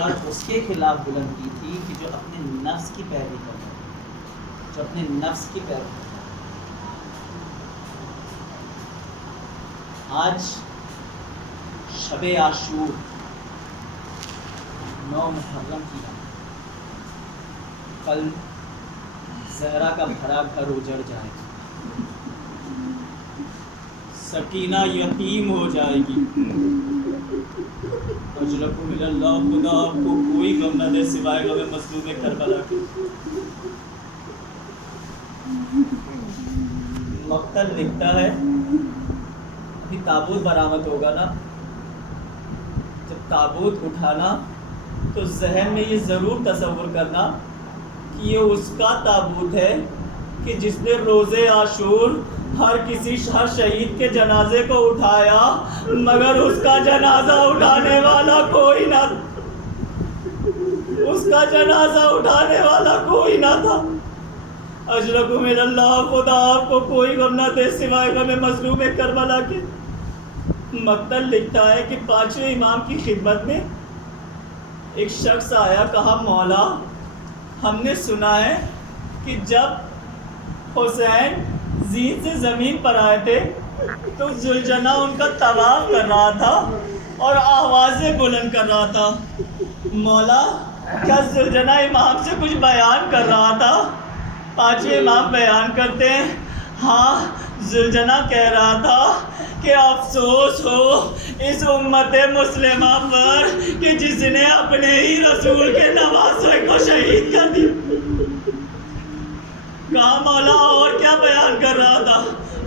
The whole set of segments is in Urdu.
اور اس کے خلاف بلند کی تھی کہ جو اپنے نفس کی پیروی کرتا ہے، جو اپنے نفس کی پیروی کرتا ہے۔ آج شب عاشور 9 محرم کی ہے، کل زہرا کا بھرا گھر اجڑ جائے گا، سکینہ یتیم ہو جائے گی، اجرکم الی اللہ، خدا آپ کو کوئی غم نہ دے سوائے غم مظلوم کربلا کے۔ مقتل لکھتا ہے ابھی تابوت برآمد ہوگا نا، جب تابوت اٹھانا تو ذہن میں یہ ضرور تصور کرنا کہ یہ اس کا تابوت ہے کہ جس نے روز عاشور ہر شہید کے جنازے کو اٹھایا، مگر اس کا جنازہ اٹھانے والا کوئی نہ، اس کا جنازہ اٹھانے والا کوئی نہ تھا۔ اجرکم الی اللہ، خدا آپ کو کوئی غم نہ دے سوائے غم مظلوم کربلا کے۔ مقتل لکھتا ہے کہ 5ویں امام کی خدمت میں ایک شخص آیا، کہا مولا ہم نے سنا ہے کہ جب حسین زین سے زمین پر آئے تھے تو ذوالجنہ ان کا طواف کر رہا تھا اور آوازیں بلند کر رہا تھا، مولا کیا ذوالجنہ امام سے کچھ بیان کر رہا تھا؟ 5ویں امام بیان کرتے ہیں، ہاں ذوالجنہ کہہ رہا تھا کہ افسوس ہو اس امت مسلمہ پر کہ جس نے اپنے ہی رسول کے نواسے کو شہید کر دیا۔ کہا مولا اور کیا بیان کر رہا تھا؟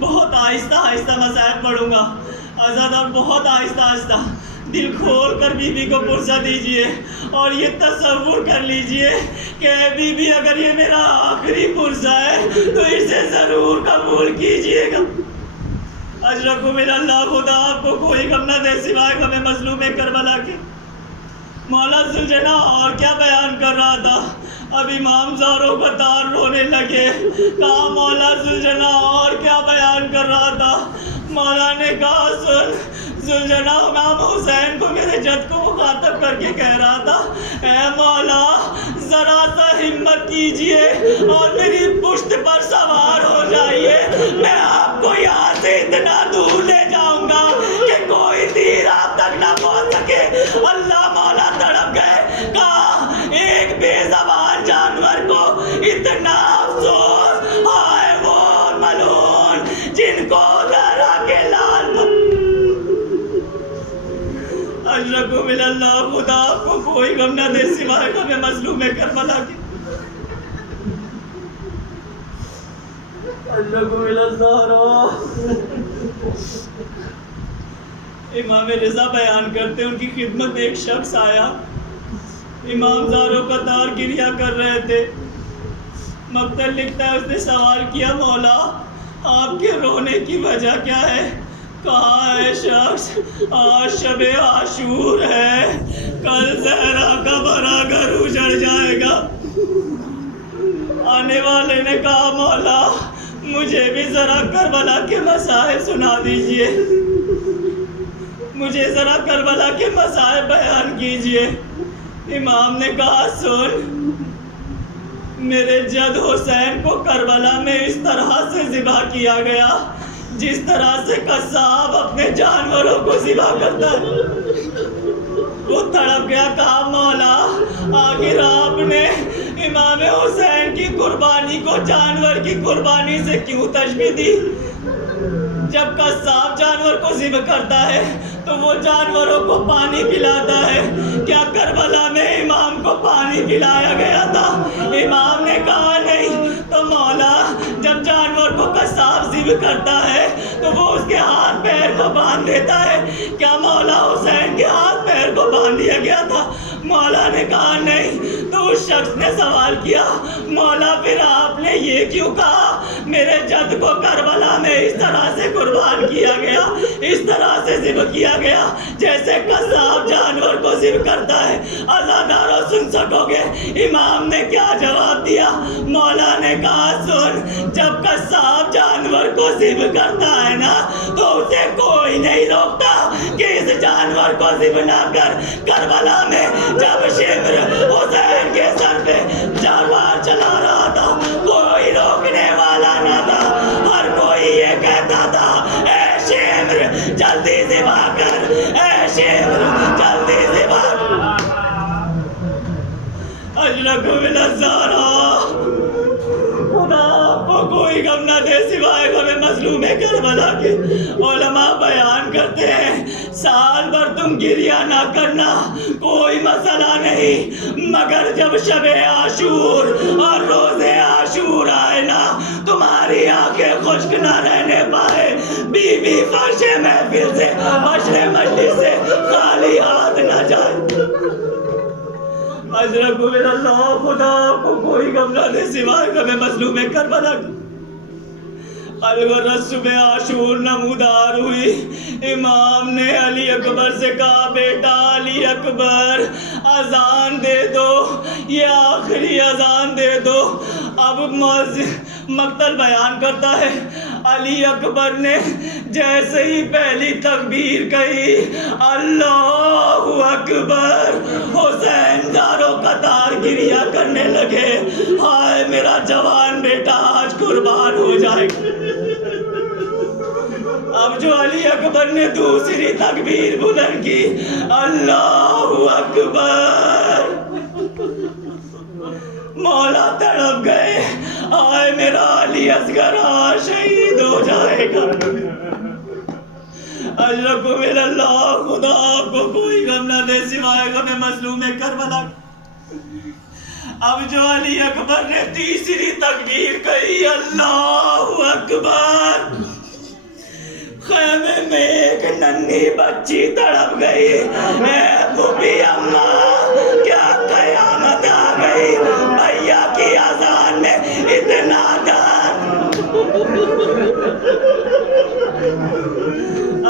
بہت آہستہ آہستہ مصائب پڑھوں گا آزادہ، بہت آہستہ آہستہ، دل کھول کر بی بی کو پرسہ دیجئے اور یہ تصور کر لیجئے کہ اے بی بی اگر یہ میرا آخری پرسہ ہے تو اسے ضرور قبول کیجئے گا۔ اجرکم الی اللہ، خدا آپ کو کوئی غم نہ دے سوائے غم مظلوم کربلا کے۔ مولا ذوالجنہ اور کیا بیان کر رہا تھا؟ اب امام زاروں بطار رونے لگے، کہا مولا ذوالجنہ اور کیا بیان کر رہا تھا؟ مولا نے کہا سن، ذوالجنہ امام حسین کو میرے جد کو مخاطب کر کے کہہ رہا تھا، اے مولا ذرا سا ہمت کیجئے اور میری پشت پر سوار ہو جائیے، میں آپ کو یہاں سے اتنا دور لے جاؤں گا کہ کوئی تیر آپ تک نہ پہنچ سکے۔ اللہ مولا تڑپ گئے، کہا ایک بے زبان جانور کو اتنا افسوس، ہائے وہ ملعون جن کو زہرا کے لال۔ اجرکم الی اللہ، خدا آپ کو کوئی غم نہ دے سوائے غم مظلوم کربلا کے۔ اجرکم الی الزہرا۔ امام رضا بیان کرتے ان کی خدمت میں ایک شخص آیا، امام زاروں کا تار گریا کر رہے تھے۔ مقتل لکھتا ہے اس نے سوال کیا، مولا آپ کے رونے کی وجہ کیا ہے؟ کہا اے شخص آج شب عاشور ہے، کل زہرا کا بھرا گھر اجڑ جائے گا۔ آنے والے نے کہا مولا مجھے بھی ذرا کربلا کے مسائل سنا دیجئے، مجھے ذرا کربلا کے مسائل بیان کیجئے۔ امام نے کہا سن، میرے جد حسین کو کربلا میں اس طرح سے ذبح کیا گیا جس طرح سے قصاب اپنے جانوروں کو ذبح کرتا ہے۔ وہ تڑپ گیا، کہا مولا آخر آپ نے امام حسین کی قربانی کو جانور کی قربانی سے کیوں تشبیہ دی؟ جب قصاب جانور کو ذبح کرتا ہے تو وہ جانوروں کو پانی پلاتا ہے، کیا کربلا میں امام کو پانی پلایا گیا تھا؟ امام نے کہا نہیں۔ تو مولا جب جانور کو قصاب ذبح کرتا ہے تو وہ اس کے ہاتھ پیر کو باندھ دیتا ہے، کیا مولا حسین کے ہاتھ پیر کو باندھ دیا گیا تھا؟ مولا نے کہا نہیں۔ تو اس شخص نے سوال کیا، مولا پھر آپ نے یہ کیوں کہا میرے جد کو کربلا میں اس طرح سے قربان کیا گیا، اس طرح سے ذبح کیا گیا جیسے قصاب جانور کو ذبح کرتا ہے۔ عزادارو سن سکو گے امام نے کیا جواب دیا؟ مولا نے کہا سن، جب قصاب جانور کو ذبح کرتا ہے نا تو اسے کوئی نہیں روکتا کہ اس جانور کو ذبح نہ کر۔ کربلا میں جب شمر حسین کے سر پہ جانور چلا رہا تھا کوئی روکنے والا نہ تھا، ہر کوئی یہ کہتا تھا اے شمر جلدی ذبح کر، اے شمر جلدی ذبح کر۔ اجرک من الزہرا، خدا آپ کو کوئی غم نہ دے سوائے غم مظلوم کربلا کے۔ علماء بیان کرتے ہیں سال بھر تم گریہ نہ کرنا کوئی مسئلہ نہیں، مگر جب شب عاشور اور روز عاشور آئے نا تمہاری آنکھیں خشک نہ رہنے پائے، بی بی فرش محفل سے حشر مجلس سے خالی ہاتھ نہ جائے۔ اجرک من اللہ، خدا کو کوئی غم نہ دے سوائے غم مظلوم کربلا کے۔ الغرض صبح عاشور نمودار ہوئی، امام نے علی اکبر سے کہا بیٹا علی اکبر اذان دے دو، یہ آخری اذان دے دو۔ اب مقتل بیان کرتا ہے علی اکبر نے جیسے ہی پہلی تکبیر کہی اللہ اکبر، حسین دارو قطار گریہ کرنے لگے، ہائے میرا جوان بیٹا آج قربان ہو جائے گا۔ اب جو علی اکبر نے دوسری تکبیر بلند کی اللہ اکبر، مولا تڑپ گئے، آئے میرا علی اصغر آج شہید ہو جائے گا۔ اجرک من اللہ، خدا آپ کو کوئی غم نہ دے سوائے غم مظلوم کربلا۔ اب جو علی اکبر نے تیسری تکبیر کہی اللہ اکبر، خیمے میں ایک ننھی بچی تڑپ گئی، اے بھوپی اماں کیا قیامت آ گئی، بھیا کی اذان میں اتنا درد۔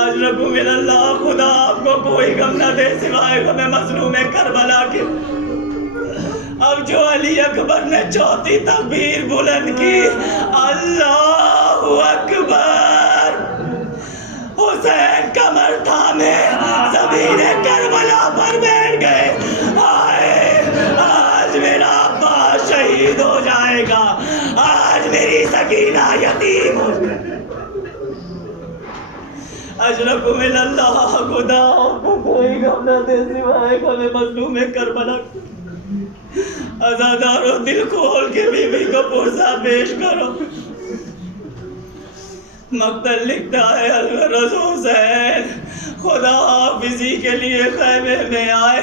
اجرک من اللہ، خدا آپ کو کوئی غم نہ دے سوائے غم مظلوم کربلا کے۔ اب جو علی اکبر نے چوتھی تکبیر بلند کی اللہ اکبر، حسین کمر تھامے زمین کربلا پر بیٹھ گئے، آئے آج میرا عباس شہید ہو جائے گا، آج میری سکینہ یتیم ہو جائے گا۔ اجرک من اللہ، خدا آپ کو کوئی غم نہ دے سوائے غم مظلوم کربلا۔ عزادارو دل کھول کے بی بی کو پرسہ پیش کرو۔ مقتل لکھتا ہے الغرض حسین خدا حافظی کے لیے خیمے میں آئے،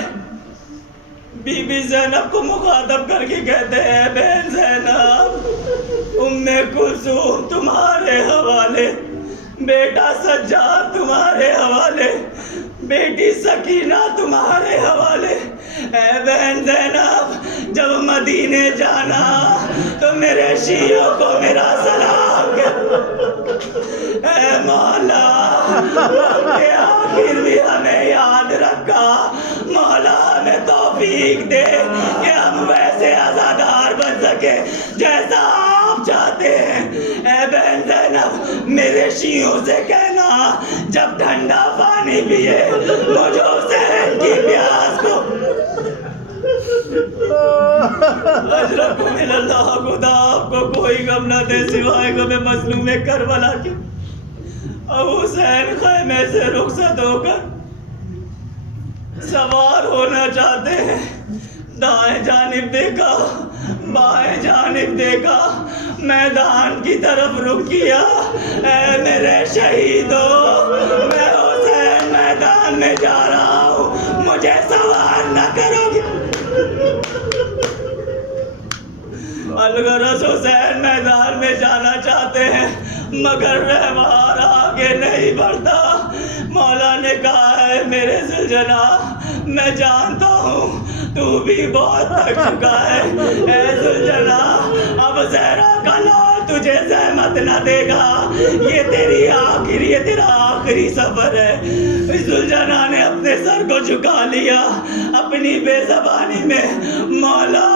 بی بی زینب کو مخاطب کر کے کہتے ہیں بہن زینب، ام کلثوم تمہارے حوالے، بیٹا سجاد تمہارے حوالے، بیٹی سکینہ تمہارے حوالے۔ اے بہن زینب جب مدینے جانا تو میرے شیعوں کو میرا سلام کہہ، اے مولا کہ آخر بھی ہمیں یاد رکھا، مولا ہمیں توفیق دے کہ ہم ویسے عزادار بن سکے جیسا آپ چاہتے ہیں۔ اے بہن زینب میرے شیعوں سے کہنا جب ٹھنڈا پانی پیے مجھے حسین کی پیاس کو۔ اجرک من اللہ، خدا آپ کو کوئی غم نہ دے سوائے غم مظلوم کربلا کے۔ اب حسین خیمے سے رخصت ہو کر سوار ہونا چاہتے ہیں، دائیں جانب دیکھا بائیں جانب دیکھا، میدان کی طرف رخ کیا، اے میرے شہیدوں میں حسین میدان میں جا رہا ہوں، مجھے سوار نہ کرو گے۔ الغرض حسین میدان میں جانا چاہتے ہیں مگر رہوار آگے نہیں بڑھتا۔ مولا نے کہا ہے میرے ذوالجلال میں جانتا ہوں تو بھی بہت تھک چکا ہے، اے ذوالجلال اب زہرا کا لاش تجھے زحمت نہ دے گا. یہ تیرا آخری سفر ہے. زلجنا نے اپنے سر کو جھکا لیا اپنی بے زبانی میں. مولا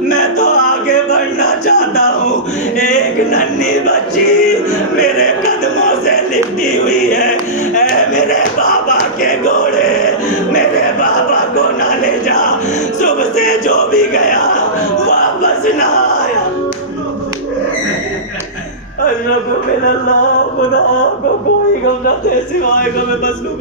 میں تو آگے بڑھنا چاہتا ہوں. ایک ننھی بچی میرے قدموں سے لپٹی ہوئی ہے. اے میرے بابا کے گھوڑے میرے بابا کو نہ لے جا. صبح سے جو بھی گیا واپس نہ آیا. اشرف من اللہ خدا کو کوئی غم نہ دے سوائے غم مظلوم.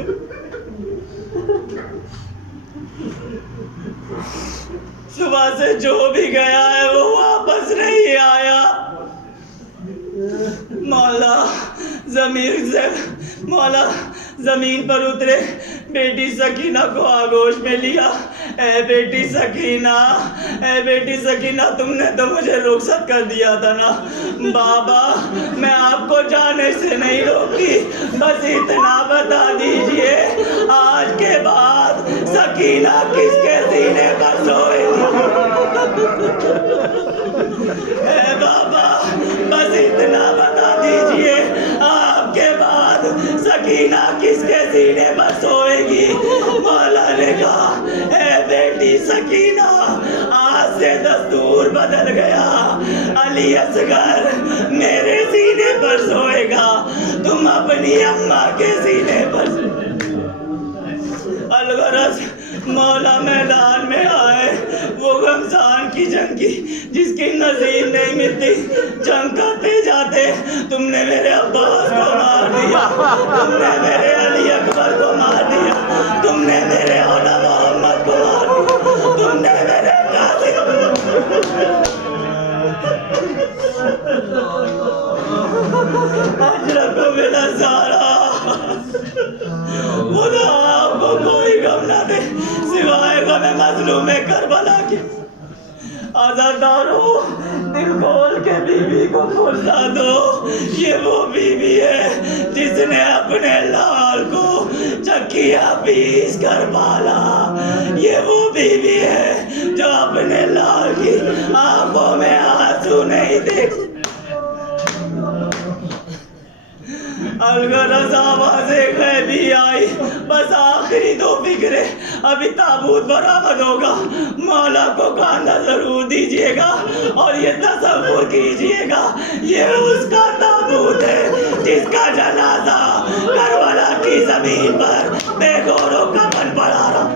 صبح سے جو بھی گیا ہے وہ واپس نہیں آیا. مولا زمین پر اترے بیٹی سکینہ کو آغوش میں لیا. اے بیٹی سکینہ تم نے تو مجھے رخصت کر دیا تھا نا. بابا میں آپ کو جانے سے نہیں روکتی, بس اتنا بتا دیجئے آج کے بعد سکینہ کس کے سینے پر سوئے گی. اے بابا بس اتنا بتا دیجئے آپ کے بعد سکینہ کس کے سینے پر سوئے گی. مولا نے کہا اے بیٹی سکینہ آج سے دستور بدل گیا. علی اصغر میرے سینے پر سوئے گا, تم اپنی اماں کے سینے پر. الغرض مولا میدان میں آئے وہ غمزان کی جنگی جس کی نظیر نہیں ملتی. جنگ کرتے جاتے تم نے میرے عباس کو مار دیا, تم نے میرے علی اکبر کو مار دیا, تم نے میرے اولا محمد کو مار دیا, تم نے میرے قاسم. اشرف من الزہرا خدا آپ کو کوئی غم نہ دے سوائے غم مظلوم کربلا کے. عزادارو دل کھول کے بی بی کو پرسا دو. یہ وہ بی بی ہے جس نے اپنے لال کو چکیا پیس کر پالا. یہ وہ بی بی ہے جو اپنے لال کی آنکھوں میں آنسو نہیں دیکھ. الغرض آوازیں غیبی آئی, بس آخری دو فکرے. ابھی تابوت برآمد ہوگا, مولا کو کھانا ضرور دیجیے گا اور یہ تصور کیجیے گا یہ اس کا تابوت ہے جس کا جنازہ کربلا کی زمین پر بے گور و کفن پڑا رہا.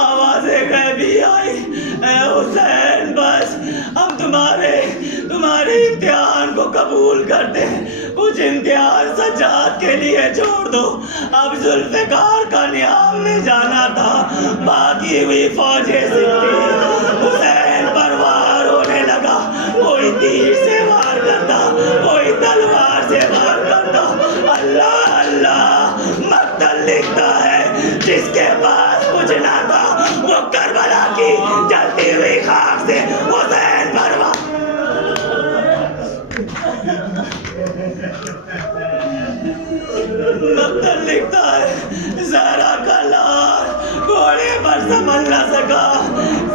آوازیں غیبی آئی اے حسین بس ہم تمہارے امتحان کو قبول کرتے ہیں. کچھ امتحان سجاد کے لیے چھوڑ دو. اب ذوالفقار کا نیام میں جانا تھا, باقی ہوئی فوجیں سکتی. حسین پر وار ہونے لگا, کوئی تیر سے وار کرتا, کوئی تلوار سے وار کرتا. اللہ اللہ مقتل لکھتا ہے جس کے پاس کچھ نہ تھا وہ کربلا کی جلتی ہوئی خاک سے حسین پر وار. مقتل لکھتا ہے زہرا کا لال گھوڑے پر سنبھل نہ سکا,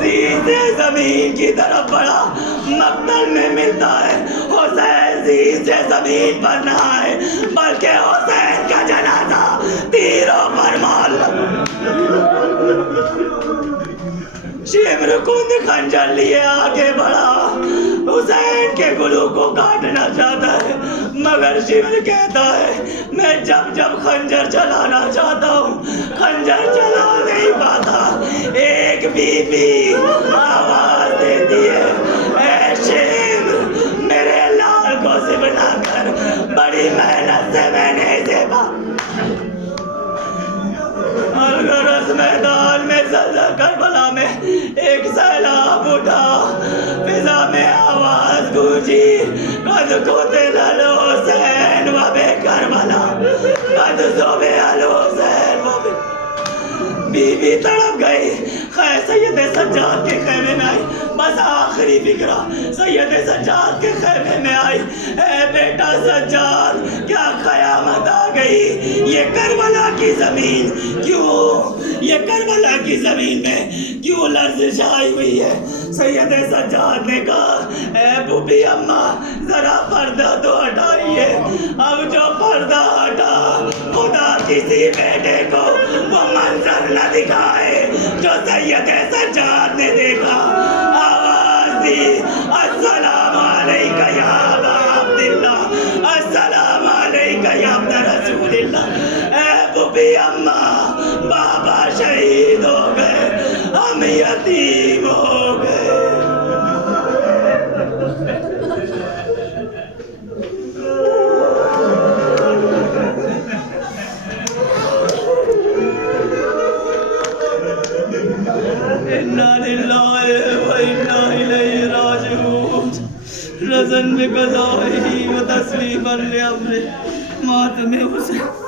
سیدھے زمین کی طرف بڑھا. مقتل میں ملتا ہے حسین سیدھے زمین پر نہ آئے بلکہ حسین کا جنازہ تیروں پر مار. شمر کند خنجر لیے آگے بڑھا, حسین کے گلو کو کاٹنا چاہتا ہے مگر شمر کہتا ہے میں جب خنجر چلانا چاہتا ہوں خنجر چلا نہیں پاتا. ایک بی بی آواز دیتی ہے اے شمر میرے لال کو سبنا کر, بڑی محنت سے میں نے اسے الغرض میدان میں زلزلہ کربلا میں ایک سیلاب اٹھا. فضا میں آواز گونجی قد قتل الحسین و بے کربلا قد ذبح الحسین و بے. بی بی تڑپ گئی. خیر سید سجاد کے خیمے میں آئی, بس آخری فکرہ سید سجاد کے خیمے میں آئی. اے بیٹا سجاد کیا قیامت آ گئی, یہ کربلا کی زمین کیوں, یہ کربلا کی زمین میں کیوں لرزش آئی ہوئی ہے؟ سید سجاد نے کہا اے بوبی اماں ذرا پردہ تو ہٹائیے. اب جو پردہ ہٹا خدا کسی بیٹے کو وہ منظر نہ دکھائے جو سید سجاد نے دیکھا. آواز دی السلام علیکہ یا ابا عبداللہ, السلام علیکہ یا ابن رسول اللہ. اے بوبی اماں بابا شہید ہو گئے, ہم یتیم ہو گئے. اِنَّا لِلَّهِ وَإِنَّا إِلَيْهِ رَاجِعُونَ. رَزًا بِقَضَائِهِ وَتَسْلِيمًا لِأَمْرِهِ. ماتم حسین